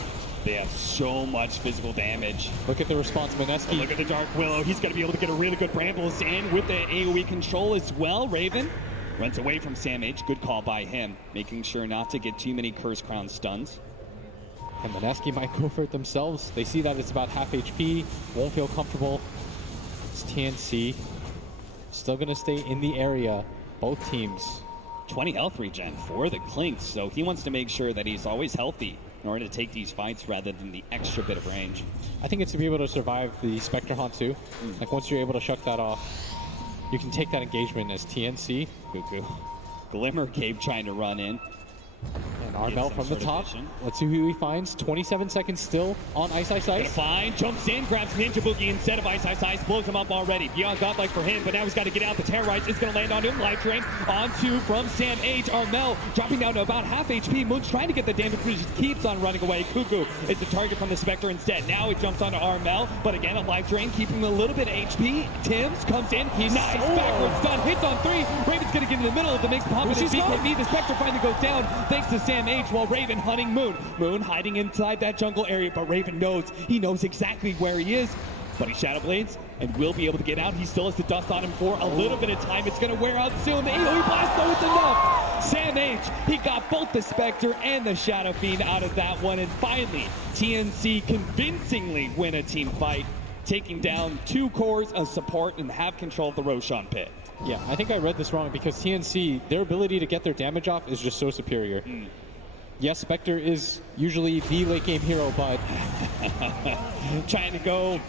They have so much physical damage. Look at the response, Mineski. Look at the Dark Willow. He's going to be able to get a really good Brambles in with the AoE control as well. Raven runs away from Sam H. Good call by him, making sure not to get too many Curse Crown stuns. And Mineski might go for it themselves. They see that it's about half HP, won't feel comfortable. It's TNC. Still going to stay in the area, both teams. 20 health regen for the Clinks, so he wants to make sure that he's always healthy in order to take these fights rather than the extra bit of range. I think it's to be able to survive the Spectre Haunt too. Like once you're able to shuck that off, you can take that engagement as TNC. Cuckoo. Glimmer Cape trying to run in. And Armel from the top. Let's see who he finds. 27 seconds still on Ice. Fine. Jumps in, grabs Ninja Boogie instead of Ice. Blows him up already. Beyond godlike for him, but now he's got to get out. The Terrorize is going to land on him. Life Drain onto from Sam H. Armel dropping down to about half HP. Moon's trying to get the damage, but he just keeps on running away. Cuckoo is the target from the Spectre instead. Now it jumps onto Armel, but again a Life Drain, keeping him a little bit of HP. Tims comes in. He's nice. Backwards stun. Hits on 3. Raven's going to get in the middle of the mix. Pump with his BKB. The Spectre finally goes down thanks to Sam H, while Raven hunting Moon. Moon hiding inside that jungle area, but Raven knows. He knows exactly where he is. But he Shadow Blades and will be able to get out. He still has the dust on him for a little bit of time. It's going to wear out soon. The AoE blast, though, it's enough. Sam H, he got both the Spectre and the Shadow Fiend out of that one. And finally, TNC convincingly win a team fight, taking down 2 cores of support and have control of the Roshan pit. Yeah, I think I read this wrong because TNC, their ability to get their damage off is just so superior. Yes, Spectre is usually the late game hero, but trying to go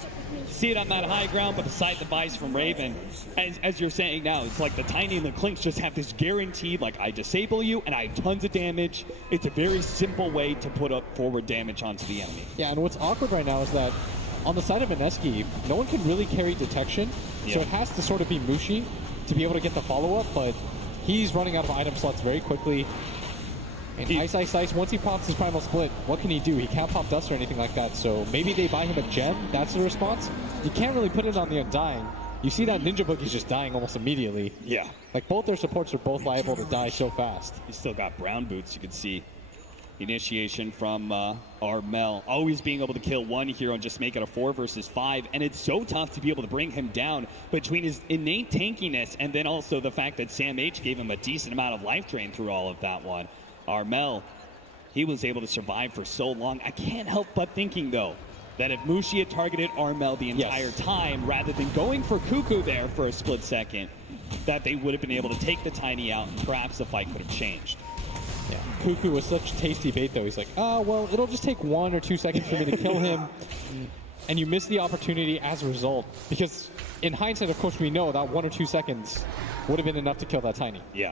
see it on that high ground, but the side device from Raven, as you're saying now, it's like the Tiny and the Clinks just have this guaranteed, like, I disable you and I have tons of damage. It's a very simple way to put up forward damage onto the enemy. Yeah, and what's awkward right now is that on the side of Mineski, no one can really carry detection, so it has to sort of be Mushi to be able to get the follow-up, but he's running out of item slots very quickly. And Ice, once he pops his Primal Split, what can he do? He can't pop Dust or anything like that, so maybe they buy him a gem. That's the response. You can't really put it on the Undying. You see that Ninja Boogie's just dying almost immediately. Yeah. Like, both their supports are both liable to die so fast. He's still got brown boots, you can see. Initiation from Armel, always being able to kill one hero and just make it a 4 versus 5, and it's so tough to be able to bring him down between his innate tankiness and then also the fact that Sam H gave him a decent amount of life drain through all of that one. Armel, he was able to survive for so long. I can't help but thinking, though, that if Mushi had targeted Armel the entire time, rather than going for Cuckoo there for a split second, that they would have been able to take the Tiny out, and perhaps the fight could have changed. Yeah, Cuckoo was such tasty bait, though. He's like, oh, well, it'll just take 1 or 2 seconds for me to kill him. And you miss the opportunity as a result. Because in hindsight, of course, we know that 1 or 2 seconds would have been enough to kill that Tiny. Yeah.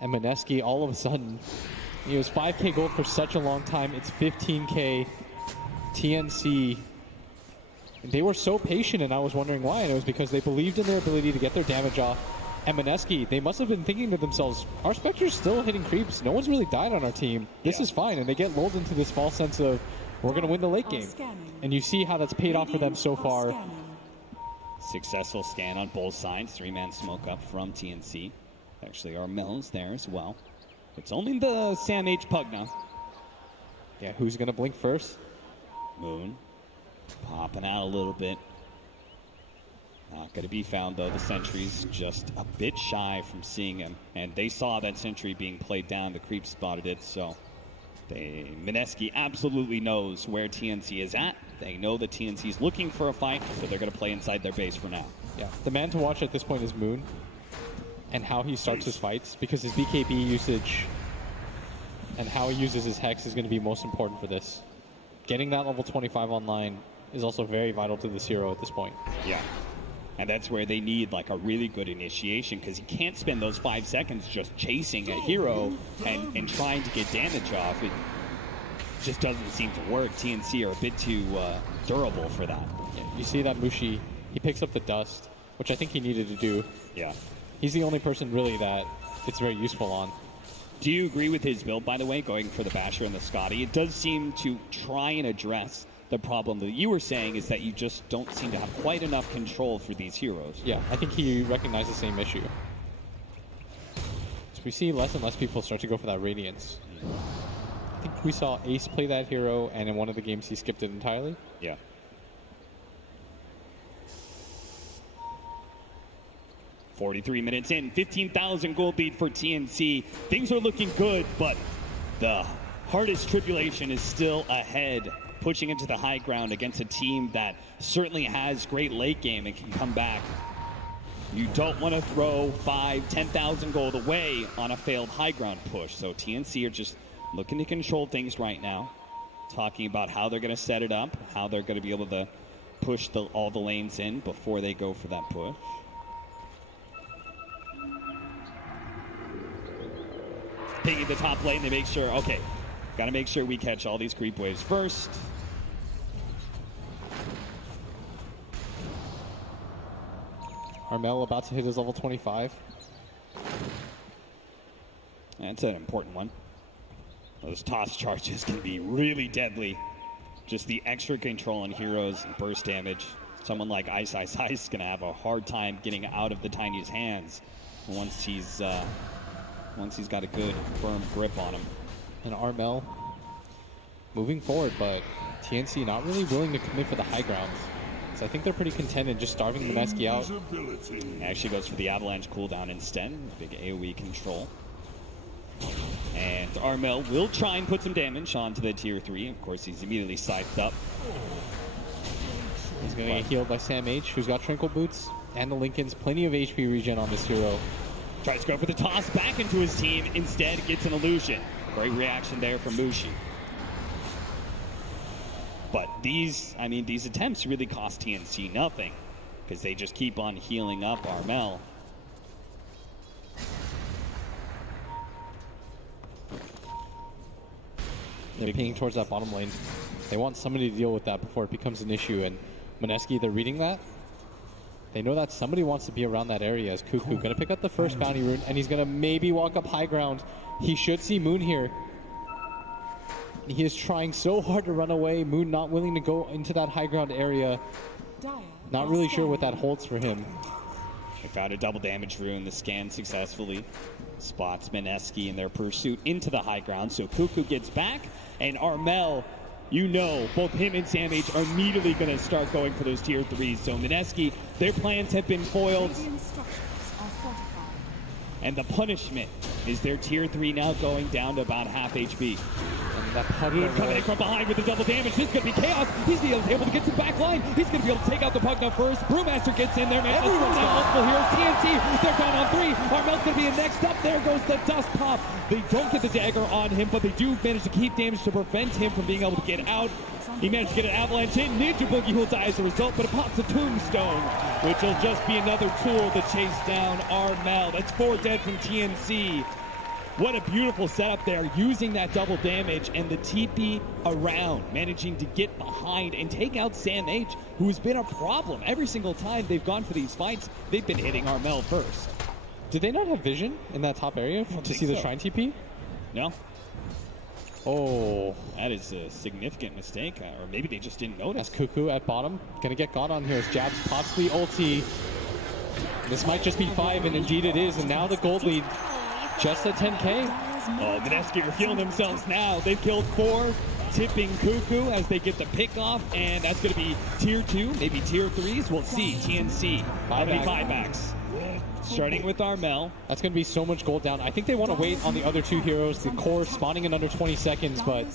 And Mineski, all of a sudden, he was 5K gold for such a long time. It's 15K. TNC, they were so patient, and I was wondering why. And it was because they believed in their ability to get their damage off. And Mineski, they must have been thinking to themselves, our Spectre's still hitting creeps. No one's really died on our team. This is fine. And they get lulled into this false sense of, we're going to win the late game. And you see how that's paid off for them so far. Successful scan on both sides. 3-man smoke up from TNC. Actually, Armel's there as well. It's only the Sam H Pug now. Yeah, who's going to blink first? Moon. Popping out a little bit. Not going to be found, though. The sentry's just a bit shy from seeing him. And they saw that sentry being played down. The creep spotted it, so Mineski absolutely knows where TNC is at. They know that TNC's looking for a fight, so they're going to play inside their base for now. Yeah, the man to watch at this point is Moon and how he starts his fights, because his BKB usage and how he uses his Hex is going to be most important for this. Getting that level 25 online is also very vital to this hero at this point. Yeah. And that's where they need like a really good initiation, because you can't spend those 5 seconds just chasing a hero and trying to get damage off. It just doesn't seem to work. TNC are a bit too durable for that. Yeah, you see that Mushi, he picks up the dust, which I think he needed to do. Yeah. He's the only person really that it's very useful on. Do you agree with his build, by the way, going for the Basher and the Scotty? It does seem to try and address the problem that you were saying, is that you just don't seem to have quite enough control for these heroes. Yeah, I think he recognized the same issue. So we see less and less people start to go for that Radiance. I think we saw Ace play that hero, and in one of the games he skipped it entirely. Yeah. "43 minutes in, 15,000 gold lead for TNC. Things are looking good, but the hardest tribulation is still ahead, pushing into the high ground against a team that certainly has great late game and can come back. You don't want to throw 5,000, 10,000 gold away on a failed high ground push. So TNC are just looking to control things right now, talking about how they're going to set it up, how they're going to be able to push all the lanes in before they go for that push. Taking the top lane, they make sure, okay, got to make sure we catch all these creep waves first. Armel about to hit his level 25. That's an important one. Those toss charges can be really deadly. Just the extra control on heroes and burst damage. Someone like Ice is going to have a hard time getting out of the Tiny's hands once he's got a good firm grip on him. And Armel moving forward, but TNC not really willing to commit for the high grounds. So I think they're pretty content in just starving Mineski out. Actually goes for the Avalanche cooldown instead. Big AoE control. And Armel will try and put some damage onto the tier 3. Of course, he's immediately scythed up. He's going to get healed by Sam H, who's got Trinkle Boots. And the Lincolns, plenty of HP regen on this hero. Tries to go for the toss back into his team. Instead, gets an illusion. Great reaction there from Mushi. But these attempts really cost TNC nothing, because they just keep on healing up Armel. They're pinging towards that bottom lane. They want somebody to deal with that before it becomes an issue. And Mineski, they're reading that. They know that somebody wants to be around that area as Cuckoo. Going to pick up the first bounty rune, and he's going to maybe walk up high ground. He should see Moon here. He is trying so hard to run away. Moon not willing to go into that high ground area. Not really sure what that holds for him. They found a double damage rune. The scan successfully spots Mineski in their pursuit into the high ground. So Cuckoo gets back, and Armel, you know, both him and Sam H are immediately going to start going for those tier 3s. So Mineski, their plans have been foiled. And the punishment is their tier 3 now going down to about half HP. Moon coming in from behind with the double damage. This is going to be chaos. He's able to get to the back line. He's going to be able to take out the puck now first. Brewmaster gets in there. Everyone's got multiple heroes. TNC, they're down on 3. Armel's going to be in next up. There goes the dust pop. They don't get the dagger on him, but they do manage to keep damage to prevent him from being able to get out. He managed to get an avalanche in. Ninja Boogie will die as a result, but it pops a tombstone, which will just be another tool to chase down Armel. That's 4 dead from TNC. What a beautiful setup there, using that double damage and the TP around, managing to get behind and take out Sam H, who's been a problem. Every single time they've gone for these fights, they've been hitting Armel first. Did they not have vision in that top area to see the Shrine TP? No. Oh. That is a significant mistake, or maybe they just didn't notice. That's Cuckoo at bottom. Gonna get got on here as Jabs pops the ulti. This might just be 5, and indeed it is, and now the gold lead. Just at 10K. Oh, Mineski are feeling themselves now. They've killed 4, tipping Cuckoo as they get the pick off, and that's going to be tier 2, maybe tier 3s. We'll see. TNC. Buybacks. Starting with Armel. That's going to be so much gold down. I think they want to wait on the other 2 heroes. The core spawning in under 20 seconds, but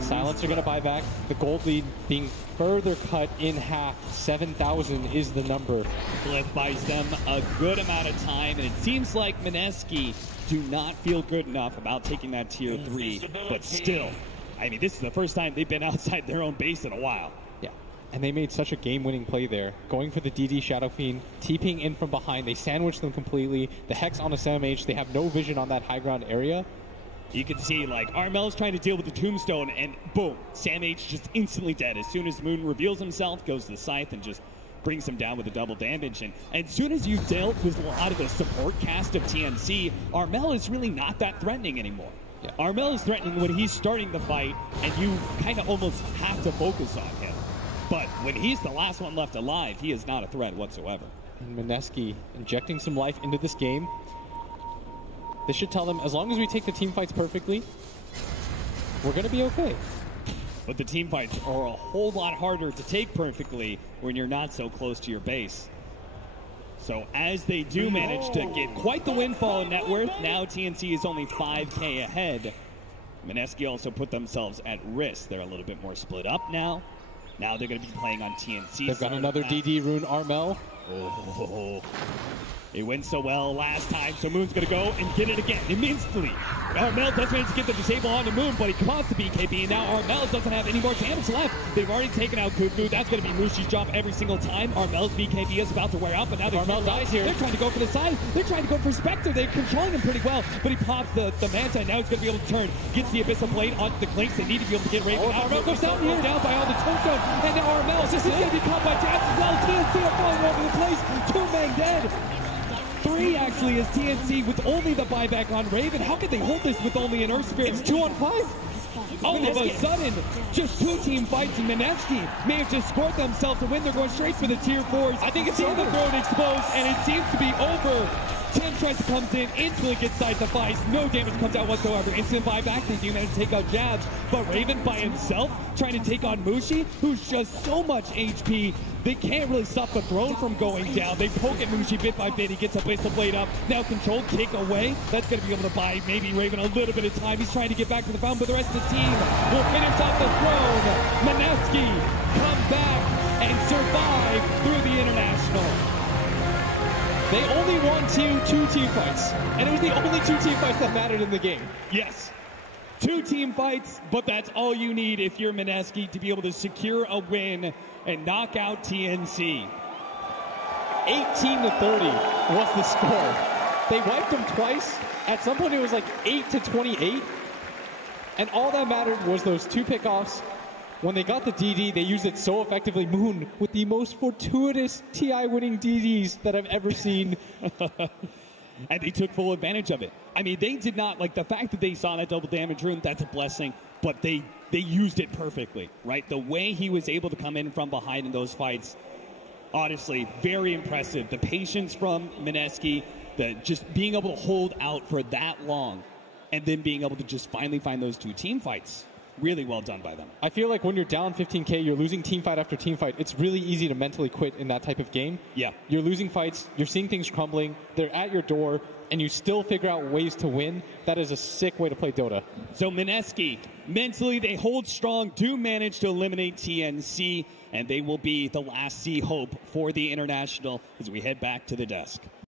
Silence are going to buy back. The gold lead being further cut in half. 7,000 is the number. Cliff buys them a good amount of time, and it seems like Mineski do not feel good enough about taking that tier 3, but still, I mean, this is the first time they've been outside their own base in a while. Yeah, and they made such a game-winning play there. Going for the DD Shadow Fiend, TPing in from behind. They sandwiched them completely. The Hex on a Sam H. They have no vision on that high ground area. You can see, like, Armel's trying to deal with the tombstone, and boom, Sam H just instantly dead. As soon as Moon reveals himself, goes to the Scythe and just brings him down with the double damage. And as soon as you've dealt with a lot of the support cast of TNC, Armel is really not that threatening anymore. Yeah. Armel is threatening when he's starting the fight, and you kind of almost have to focus on him. But when he's the last one left alive, he is not a threat whatsoever. And Mineski injecting some life into this game. This should tell them, as long as we take the team fights perfectly, we're going to be okay. But the team fights are a whole lot harder to take perfectly when you're not so close to your base. So as they do manage to get quite the windfall in net worth, now TNC is only 5K ahead. Mineski also put themselves at risk. They're a little bit more split up now. Now they're going to be playing on TNC. They've got another DD rune, Armel. Oh, it went so well last time, so Moon's going to go and get it again immediately. Armel does manage to get the disable onto Moon, but he costs the BKB, and now Armel doesn't have any more damage left. They've already taken out Cuckoo. That's going to be Mushi's job every single time. Armel's BKB is about to wear out, but now Armel dies here. They're trying to go for the side. They're trying to go for Spectre. They're controlling him pretty well, but he pops the Manta, and now he's going to be able to turn. Gets the Abyssal Blade onto the Clinks. They need to be able to get Raven out. Armel goes down here, down by all the tombstone, and now Armel is going to be caught by Jabs as well. TNC are falling over the place. 2 men dead. 3 actually is TNC with only the buyback on Raven. How could they hold this with only an Earth Spirit? It's 2 on 5. All of a sudden, just 2 team fights, and Mineski may have just scored themselves to win. They're going straight for the tier 4s. I think it's the over. throat exposed, and it seems to be over. Tim tries to comes in, instantly gets side to Feist. No damage comes out whatsoever. Instant buyback. They do manage to take out jabs. But Raven by himself trying to take on Mushi, who's just so much HP. They can't really stop the throne from going down. They poke at Mushi bit by bit. He gets a place to blade up. Now controlled kick away. That's going to be able to buy maybe Raven a little bit of time. He's trying to get back to the fountain, but the rest of the team will finish off the throne. Mineski come back and survive through the international. They only won two team fights, and it was the only 2 team fights that mattered in the game. Yes. 2 team fights, but that's all you need if you're Mineski to be able to secure a win and knock out TNC. 18-30 was the score. They wiped them twice. At some point, it was like 8-28. And all that mattered was those 2 pickoffs. When they got the DD, they used it so effectively. Moon with the most fortuitous TI winning DDs that I've ever seen. And they took full advantage of it. I mean, they did not, like, the fact that they saw that double damage rune, that's a blessing. But they used it perfectly, right? The way he was able to come in from behind in those fights, honestly, very impressive. The patience from Mineski, just being able to hold out for that long, and then being able to just finally find those 2 team fights. Really well done by them. I feel like when you're down 15K, you're losing team fight after team fight. It's really easy to mentally quit in that type of game. Yeah. You're losing fights, you're seeing things crumbling, they're at your door, and you still figure out ways to win. That is a sick way to play Dota. So Mineski, mentally they hold strong, do manage to eliminate TNC, and they will be the last C hope for the international as we head back to the desk.